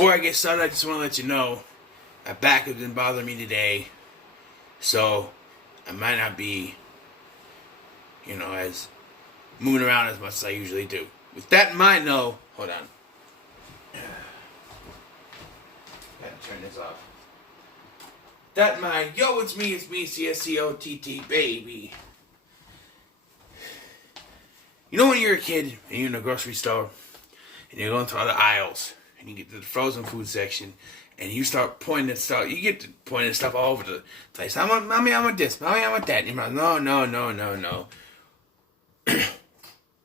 Before I get started, I just want to let you know my back has been bothering me today, so I might not be, as moving around as much as I usually do. With that in mind, though, hold on. Gotta turn this off. That in mind, yo, it's me, CSCOTT, baby. You know when you're a kid and you're in a grocery store and you're going through all the aisles and you get to the frozen food section and you start pointing at stuff, you get to pointing at stuff all over the place. Mommy, I want this. Mommy, I want that. And you're like, no.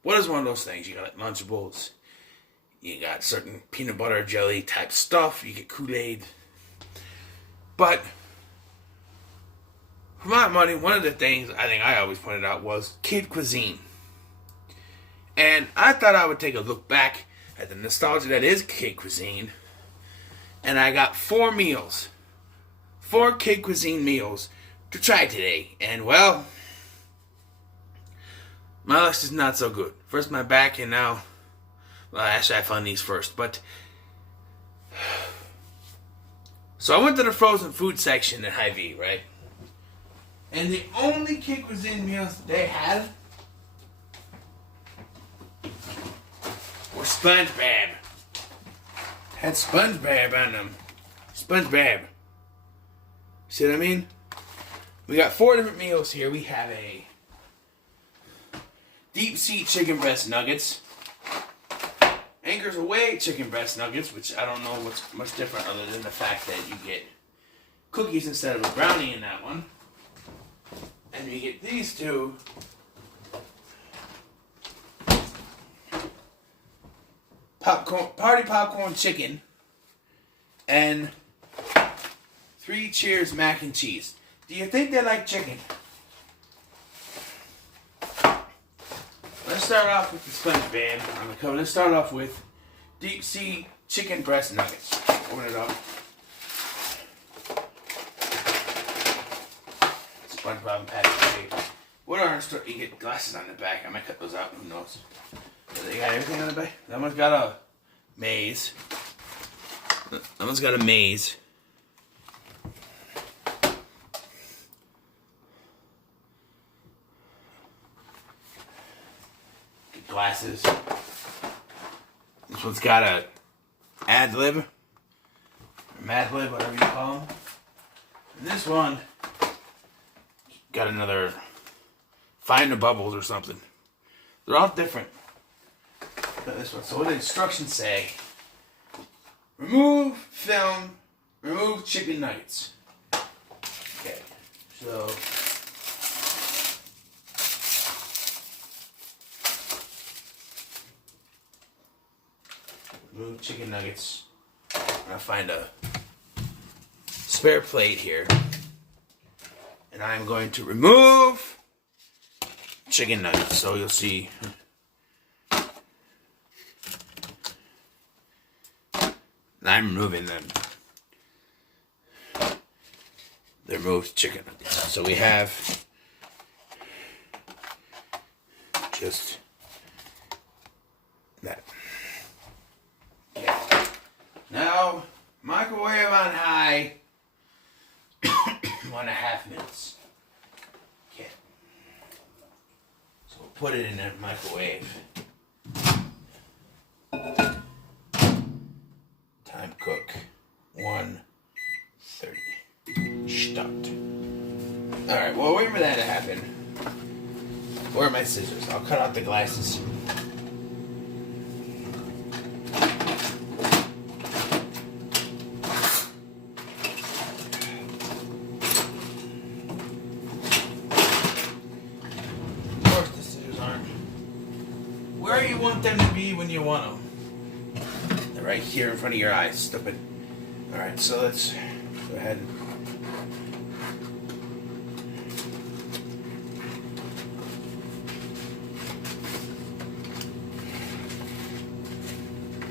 What is one of those things? You got like Lunchables. You got certain peanut butter jelly type stuff. You get Kool-Aid. But for my money, one of the things I think I always pointed out was kid cuisine. And I thought I would take a look back at the nostalgia that is kid cuisine. And I got 4 kid cuisine meals to try today. And well, my luck is not so good. First my back and now, well actually I found these first. But, so I went to the frozen food section at Hy-Vee, right? And the only kid cuisine meals they had were SpongeBob. Had SpongeBob on them. SpongeBob. See what I mean? We got 4 different meals here. We have a deep sea chicken breast nuggets. Anchors Away chicken breast nuggets, which I don't know what's much different other than the fact that you get cookies instead of a brownie in that one. And you get these 2 party popcorn chicken and 3 Cheers mac and cheese. Do you think they like chicken? Let's start off with the SpongeBob on the cover. Let's start off with deep sea chicken breast nuggets. Open it up. SpongeBob and Patrick. What are you get glasses on the back? I might cut those out. Who knows? They got everything on the back. That one's got a maze. That one's got a maze. Get glasses. This one's got a ad lib, or mad lib, whatever you call them. And this one got another Find the Bubbles or something. They're all different. This one. So what the instructions say: remove film, remove chicken nuggets. Okay, so remove chicken nuggets. I'm gonna find a spare plate here, and I'm going to remove chicken nuggets. So you'll see. I'm removing them. The removed chicken nuggets. So we have just that. Okay. Now, microwave on high. 1.5 minutes. Okay. So we'll put it in the microwave. Time cook 1:30. Stopped. Alright, well, wait for that to happen. Where are my scissors? I'll cut out the glasses. Of course, the scissors aren't where you want them to be when you want them. Right here in front of your eyes, stupid. Alright, so let's go ahead and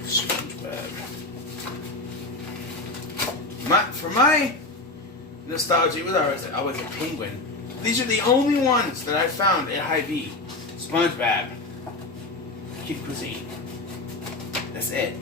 SpongeBob. For my nostalgia, it was always a penguin. These are the only ones that I found at Hy-Vee. SpongeBob. Kid Cuisine. That's it.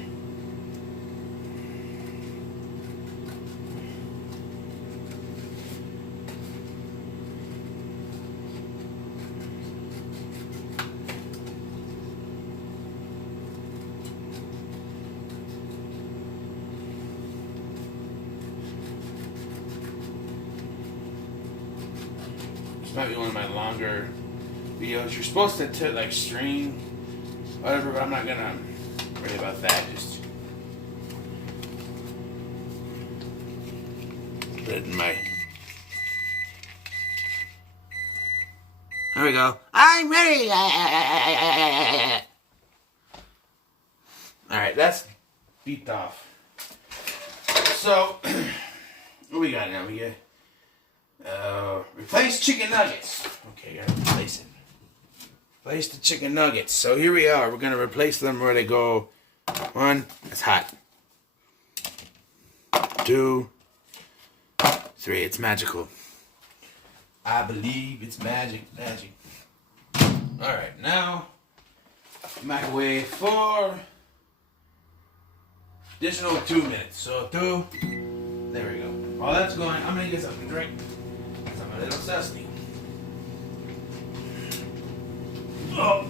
This might be one of my longer videos. You're supposed to like strain, whatever, but I'm not gonna worry about that. Just put it in my. There we go. I'm ready. All right, that's beeped off. So, what we got now? We got replace chicken nuggets. Okay, gotta replace it. Replace the chicken nuggets. So here we are. We're gonna replace them where they go. 1, it's hot. 2, 3, it's magical. I believe it's magic. Alright, now microwave for additional 2 minutes. So 2, there we go. While that's going, I'm gonna get something to drink. Some a little sesame. Oh,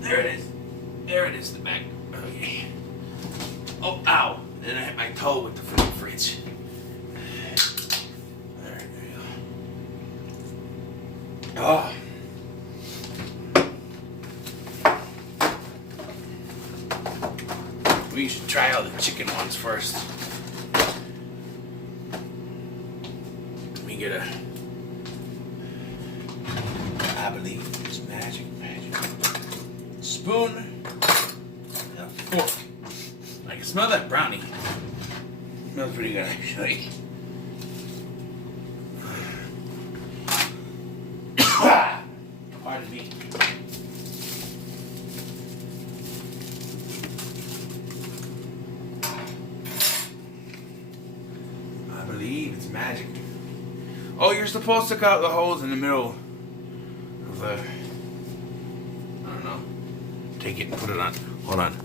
there it is. There it is, the back. Okay. Oh, ow. Then I hit my toe with the fridge. Alright, there you go. Oh. We should try out the chicken ones first. Let me get a. I believe it's magic. Spoon and a fork. I can smell that brownie. Smells pretty good, actually. Pardon me. I believe it's magic. Oh, you're supposed to cut the holes in the middle of the. I don't know. Take it and put it on. Hold on.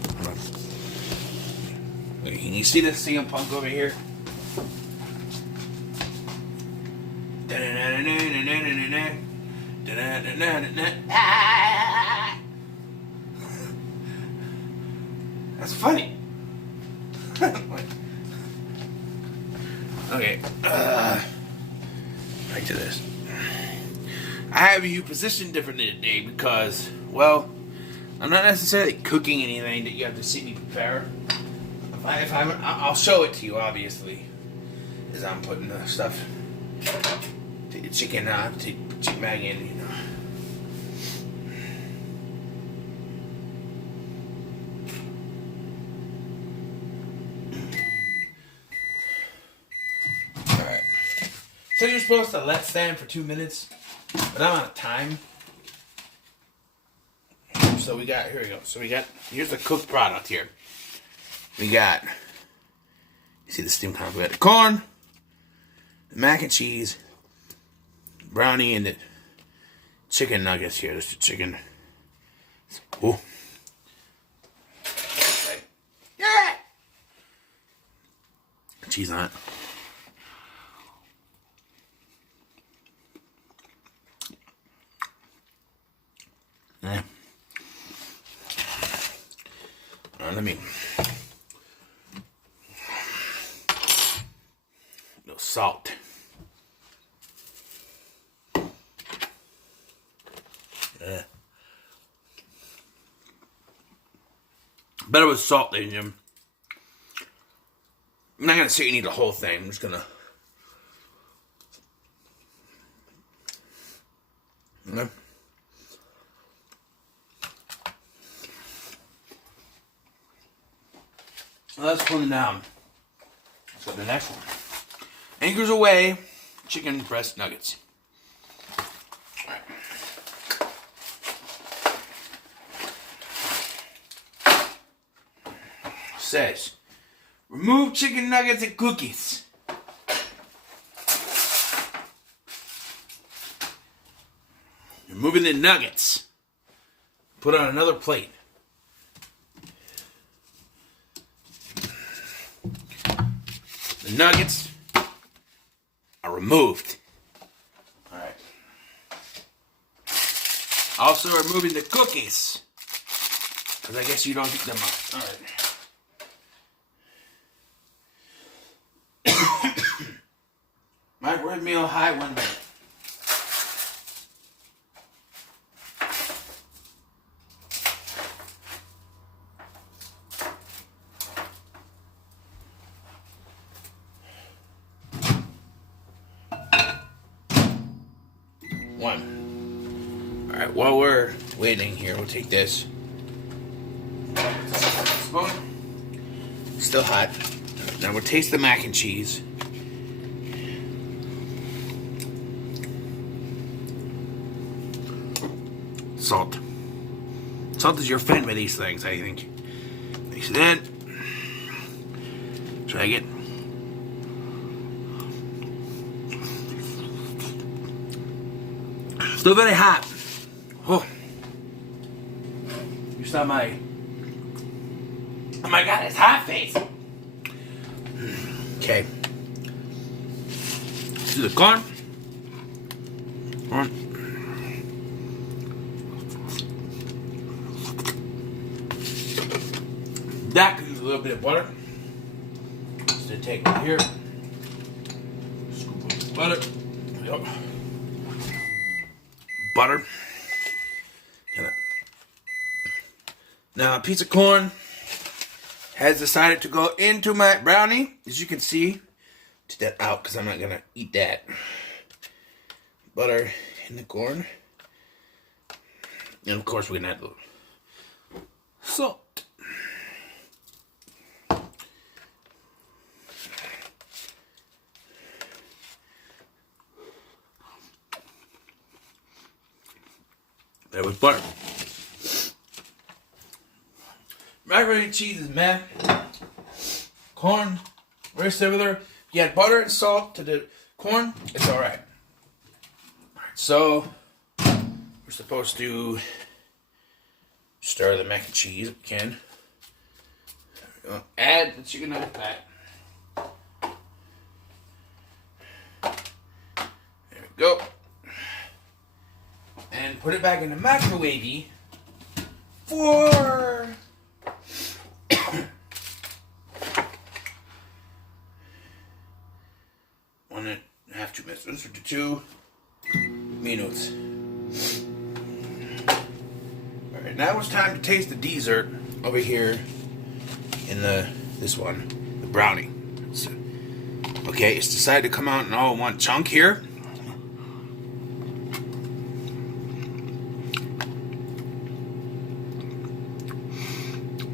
Okay, can you see this CM Punk over here? That's funny. Okay. Back to this. I have you positioned differently today because, well, I'm not necessarily cooking anything that you have to see me prepare. I'll show it to you, obviously, as I'm putting the stuff. Take the chicken out, take back in, you know. Alright. So you're supposed to let stand for 2 minutes, but I'm out of time. So we got, here we go. So here's the cooked product here. We got, you see the steam corn, we got the corn, the mac and cheese, brownie, and the chicken nuggets here. There's the chicken. Oh. Yeah. Cheese on it. Yeah. Let me. Little salt. Yeah. Better with salt than Jim. I'm not gonna say you need the whole thing. I'm just gonna. Okay. Let's put them down. Let's go to the next one. Anchors away, chicken breast nuggets. All right. Says, remove chicken nuggets and cookies. Removing the nuggets. Put on another plate. The nuggets are removed. Alright. Also removing the cookies. Because I guess you don't eat them up. Alright. Microwave meal high 1 minute. 1. Alright, while we're waiting here, we'll take this. Spoon. Still hot. Now we'll taste the mac and cheese. Salt. Salt is your friend with these things, I think. Mix it in. Try again. Still very hot. Oh. You saw my... Oh my god, it's hot face. Okay. Let's do the corn. That could use a little bit of butter. So take it here. Scoop of butter. Yep. Butter. Now a piece of corn has decided to go into my brownie. As you can see, take that out because I'm not gonna eat that. Butter in the corn. And of course we're gonna add the salt. That was butter. Macaroni and cheese is meh. Corn, very similar. You add butter and salt to the corn, it's alright. So, we're supposed to stir the mac and cheese if we can. Add the chicken nugget back. There we go. And put it back in the microwave for 1.5 to 2 minutes. For 2 minutes. Alright, now it's time to taste the dessert over here in this one, the brownie. So, okay, it's decided to come out in all one chunk here.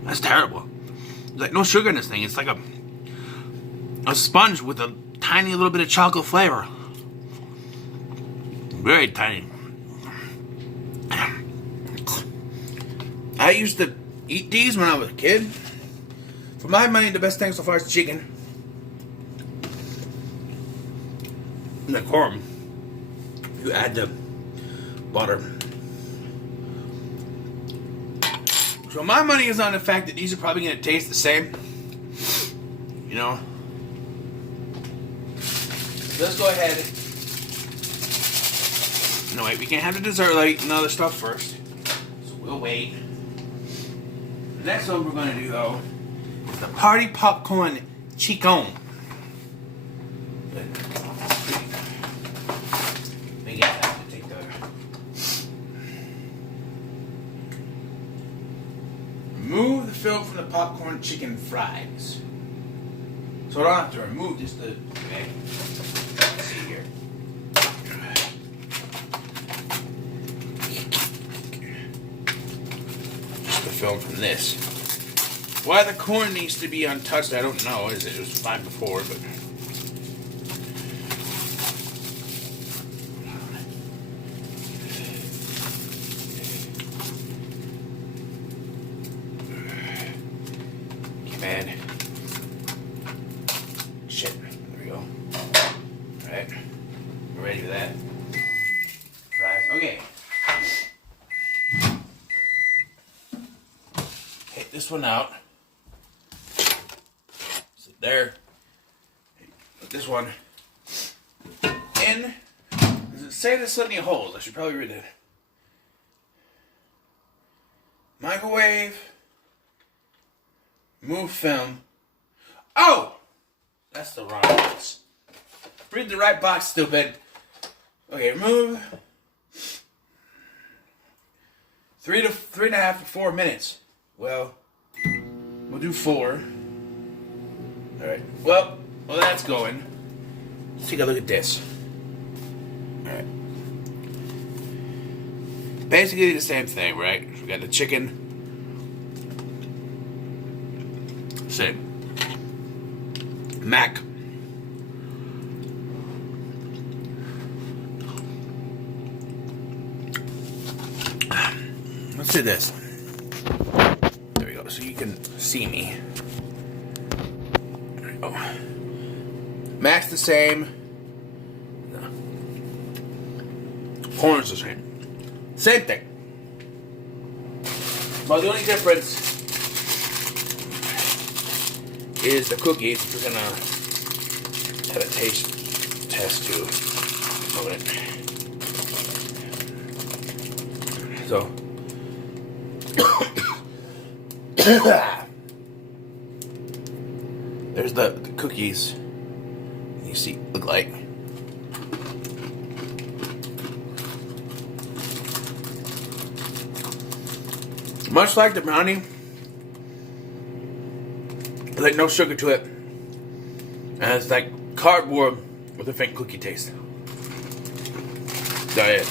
That's terrible. There's like no sugar in this thing. It's like a sponge with a tiny little bit of chocolate flavor. Very tiny. I used to eat these when I was a kid. For my money, the best thing so far is chicken. And the corn. You add the butter. So my money is on the fact that these are probably going to taste the same. You know. Let's go ahead. No, wait. We can't have the dessert like and other stuff first. So we'll wait. The next one we're going to do, though, is the party popcorn chicken. Remove the film from the popcorn chicken fries. So I don't have to remove just the okay. Let's see here. Just the film from this. Why the corn needs to be untouched, I don't know. It was fine before, but man. Shit. There we go. Alright. We're ready for that. Fries. Okay. Hit this one out. Sit there. Put this one in. Does it say there's any holes? I should probably read it. Microwave. Move film. Oh! That's the wrong box. Read the right box, stupid. Okay, remove. 3.5 to 4 minutes. Well, we'll do 4. Alright. Well, that's going. Let's take a look at this. Alright. Basically the same thing, right? We got the chicken. Same. Mac. Let's do this. There we go, so you can see me. There we go. Mac's the same. Corn's the same. Same thing. Well, the only difference is the cookies. We're gonna have a taste test too. So, there's the cookies. You see, look like. Much like the brownie, there's like no sugar to it. And it's like cardboard with a faint cookie taste. That is.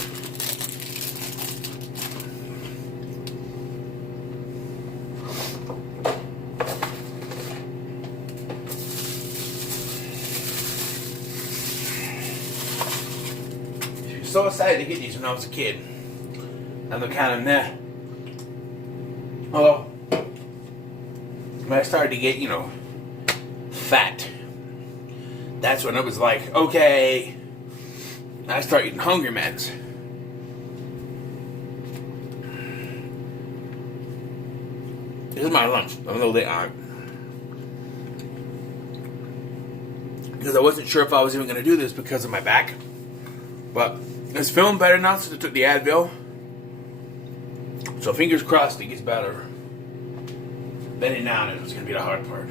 So excited to get these when I was a kid. And they're kind of meh. Although, when I started to get, fat, that's when it was like, okay, I start eating Hungry Man's. This is my lunch, even though they aren't. Because I wasn't sure if I was even going to do this because of my back. But it's feeling better now since I took the Advil. So fingers crossed it gets better. Bending down is going to be the hard part.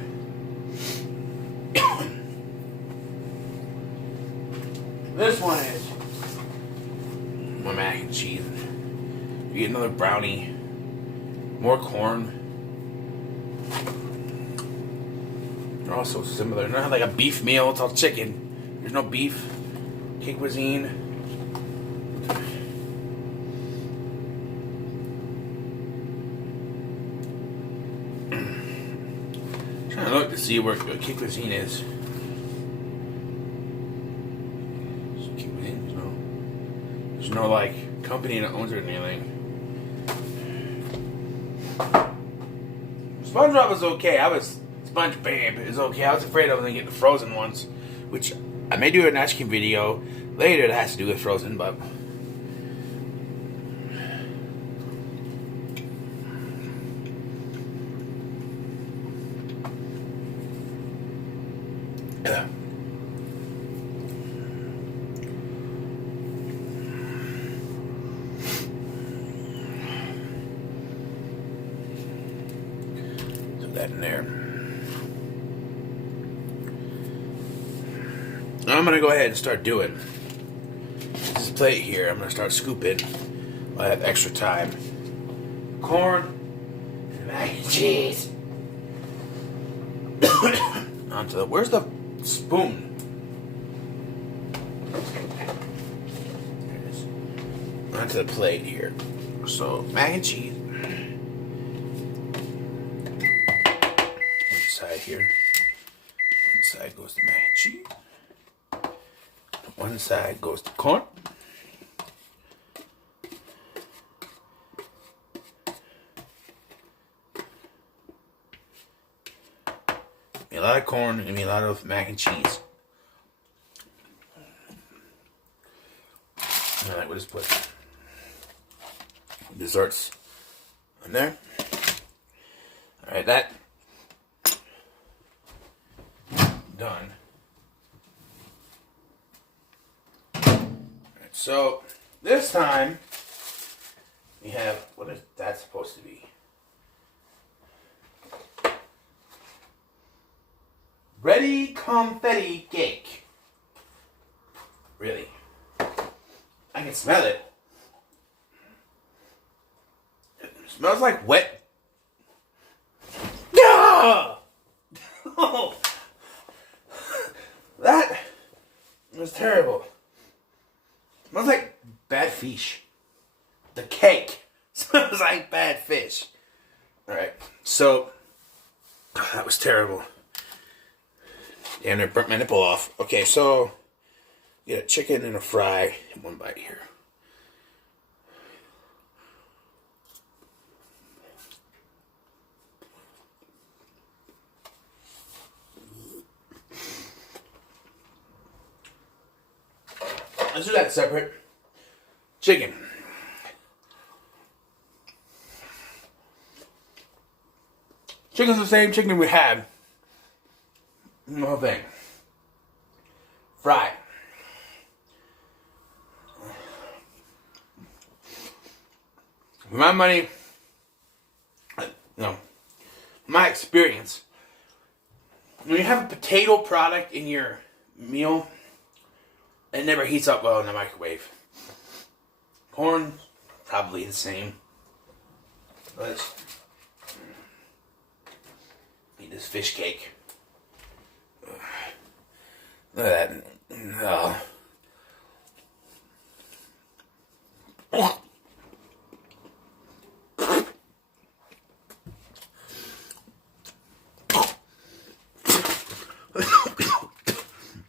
This one is my mac and cheese. You get another brownie. More corn. They're all so similar. Not like a beef meal, it's all chicken. There's no beef. Cuisine. Trying to look to see where Cuisine is. There's no like company that owns it or anything. SpongeBob was okay. SpongeBob is okay. I was afraid I was gonna get the frozen ones, which I may do an ice cream video later that has to do with frozen, but. That in there. I'm gonna go ahead and start doing this plate here. I'm gonna start scooping. I have extra time. Corn and mac and cheese. Onto the. Where's the spoon? There it is. Onto the plate here. So mac and cheese. Here. One side goes to mac and cheese. One side goes to corn. A lot of corn and a lot of mac and cheese. Alright, we'll just put desserts in there. Alright, that done. Alright, so this time we have, what is that supposed to be? Ready confetti cake. Really? I can smell it. It smells like wet. Ah! Oh! That was terrible. It smells like bad fish. The cake. That was terrible. Damn, I burnt my nipple off. Okay, so get a chicken and a fry in one bite here. Let's do that separate. Chicken. Chicken's the same chicken we had. The whole thing. Fry. For my money, my experience, when you have a potato product in your meal, it never heats up well in the microwave. Corn, probably the same. Let's eat this fish cake. Look at that. Oh.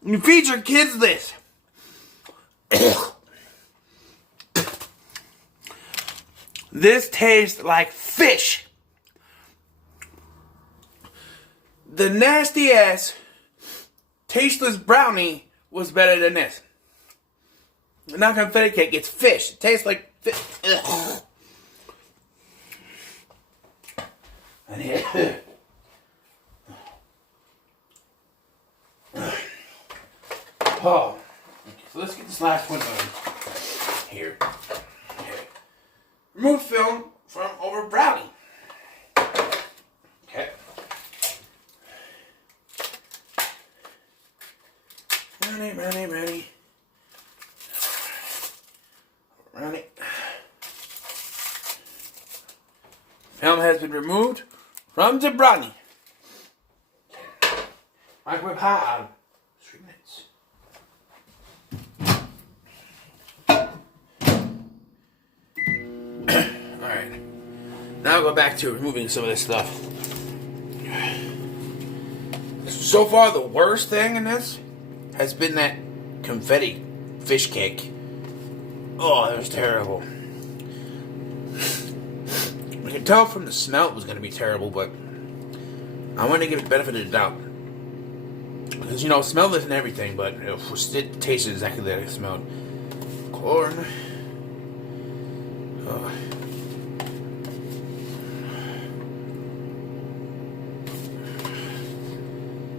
You feed your kids this. This tastes like fish. The nasty ass tasteless brownie was better than this. Not confetti cake, it's fish. It tastes like fish. And here. Oh, so let's get this last one done. Here. Okay. Remove film from over brownie. Okay. Ready. Film has been removed from the brownie. Microwave hot on 3 minutes. Alright. Now I'll go back to removing some of this stuff. So far, the worst thing in this has been that confetti fish cake. Oh, that was terrible. I could tell from the smell it was going to be terrible, but I want to give it the benefit of the doubt. Because, smell isn't everything, but it tasted exactly like it smelled. Corn. Oh.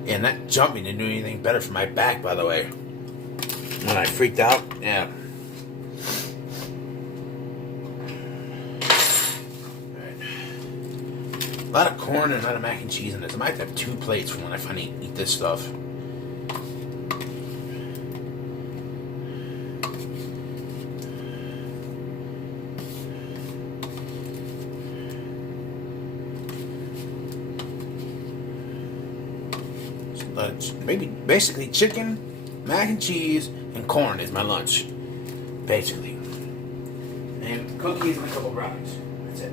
And that jumping didn't do anything better for my back, by the way. When I freaked out, yeah. A lot of corn and a lot of mac and cheese in this. I might have 2 plates for when I finally eat this stuff. Lunch. Maybe basically chicken, mac and cheese, and corn is my lunch. Basically. And cookies and a couple brownies. That's it.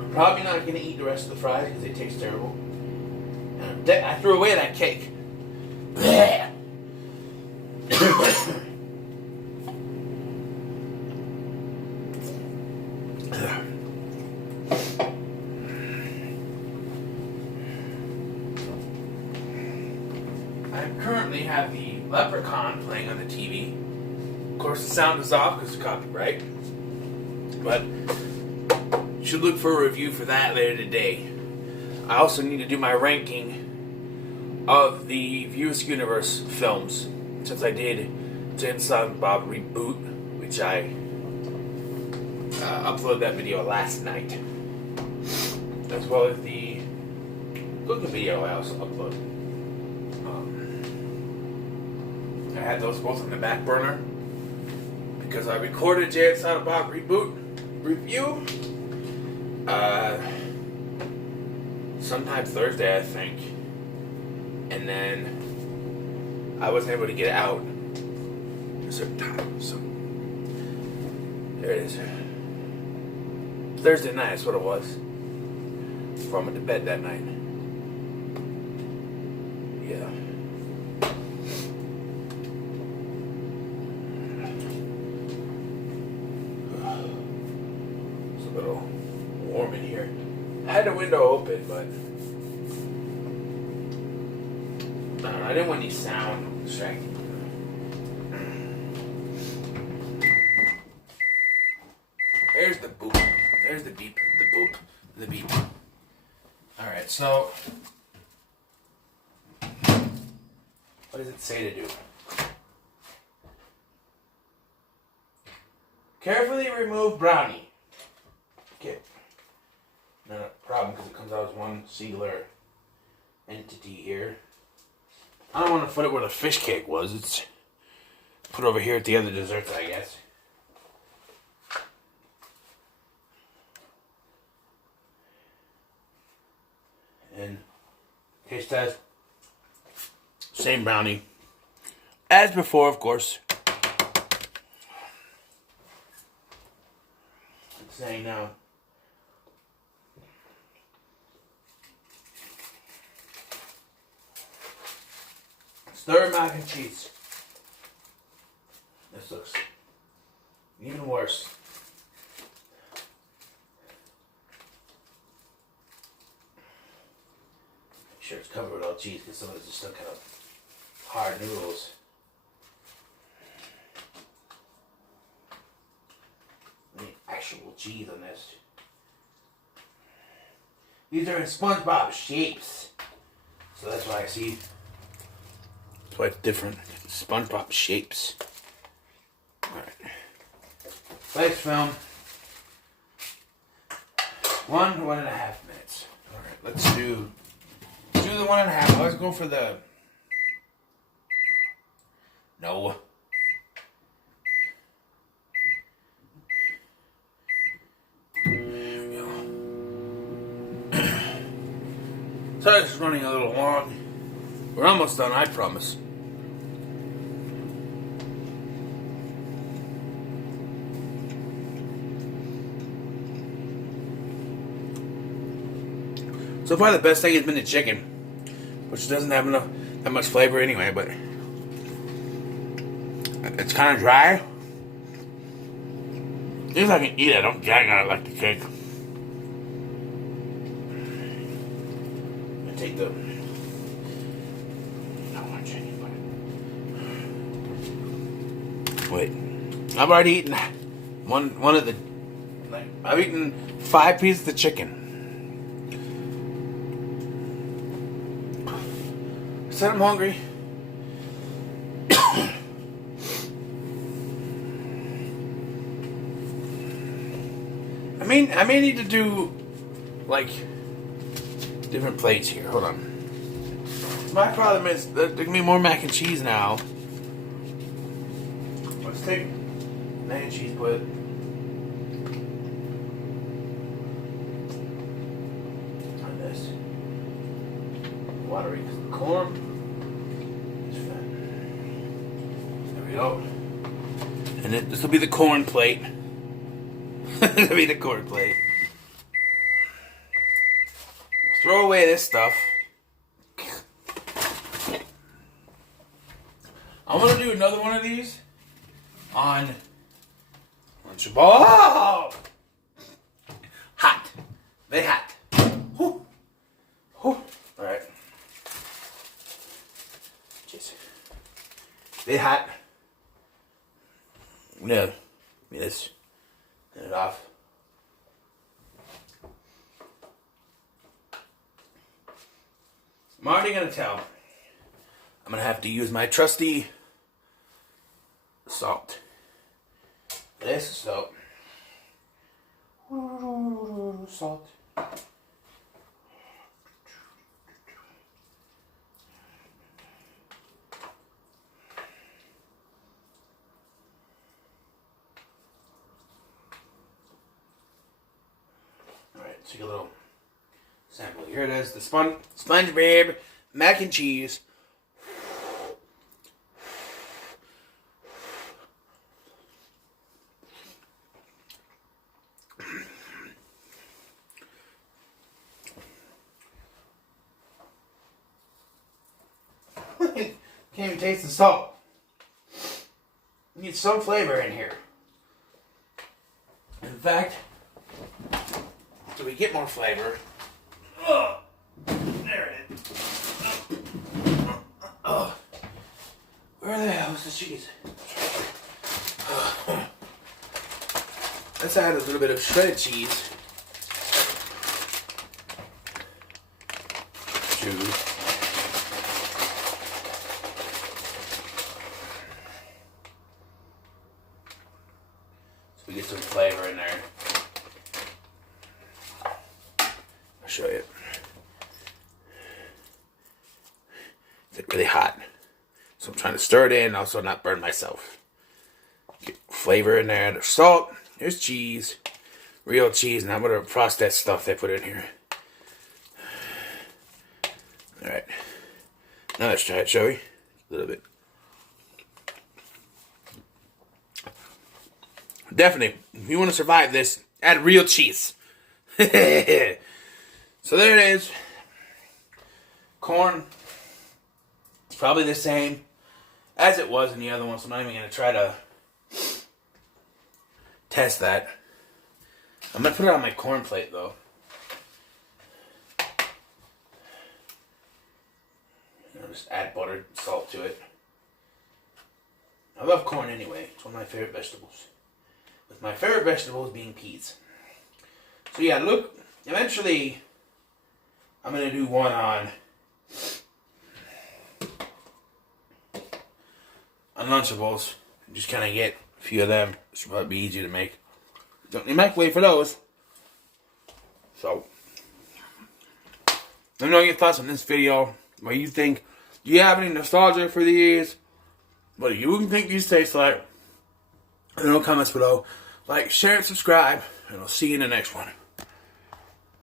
I'm probably not going to eat the rest of the fries because they taste terrible. And I threw away that cake. Blech. I currently have the Leprechaun playing on the TV. Of course, the sound is off because of copyright. But you should look for a review for that later today. I also need to do my ranking of the Views Universe films, since I did Jay and Silent Bob Reboot, which I uploaded that video last night, as well as the cooking video I also uploaded. I had those both on the back burner because I recorded Jay and Silent Bob Reboot review sometime Thursday, I think, and then I wasn't able to get it out at a certain time, so there it is. Thursday night, that's what it was. before I went to bed that night. Yeah. It's a little warm in here. I had the window open, but I didn't want any sound distracting. There's the boop. There's the beep. The boop. The beep. Alright, so what does it say to do? Carefully remove brownie. Okay. Not a problem because it comes out as one singular entity here. I don't want to put it where the fish cake was. It's put over here at the other desserts, I guess. And taste test. Same brownie. As before, of course. It's saying now. Stir mac and cheese. This looks even worse. Make sure it's covered with all cheese because some of this is still kind of hard noodles. I need actual cheese on this. These are in SpongeBob shapes. So that's why I see. That's why it's different. SpongeBob shapes. Alright. Let's film 1 to 1.5 minutes. Alright, let's do the 1.5. Let's go for the. No. There we go. Sorry, it's running a little long. We're almost done, I promise. So far, the best thing has been the chicken, which doesn't have that much flavor anyway, but it's kind of dry. Things I can eat, I don't gag on it like the cake. I take the. Wait, I've already eaten one of the. I've eaten 5 pieces of chicken. I said I'm hungry. I may need to do like different plates here. Hold on. My problem is there can be more mac and cheese now. Let's take mac and cheese, put it on this. Watery corn. There we go. And this will be the corn plate. This will be the corn plate. Throw away this stuff. I'm gonna do another one of these on Lunchable. Oh! Hot. Very hot. Whew. Whew. Alright. Jeez. Very hot. No. Yes. Turn it off. I'm already gonna tell. I'm gonna have to use my trusty salt. This is salt. Salt. Alright, take a little sample. Here it is. The SpongeBob mac and cheese. Can't even taste the salt. You need some flavor in here. In fact, so we get more flavor. Oh, there it is. Oh, where the hell is the cheese? Let's add a little bit of shredded cheese. So we get some flavor in there. I'll show you. It's really hot. So I'm trying to stir it in and also not burn myself. Get flavor in there. There's salt. There's cheese. Real cheese. Not whatever processed stuff they put in here. Alright. Now let's try it, shall we? A little bit. Definitely, if you want to survive this, add real cheese. So there it is. Corn. It's probably the same as it was in the other one, so I'm not even going to try to test that. I'm going to put it on my corn plate, though. Just add butter, salt to it. I love corn anyway. It's one of my favorite vegetables. With my favorite vegetables being peas. So yeah, look, eventually I'm going to do one on Lunchables. Just kind of get a few of them. It should probably be easy to make. Don't need a microwave for those. So, let me know your thoughts on this video. What you think. Do you have any nostalgia for these? What do you think these taste like? In the comments below. Like, share, and subscribe. And I'll see you in the next one.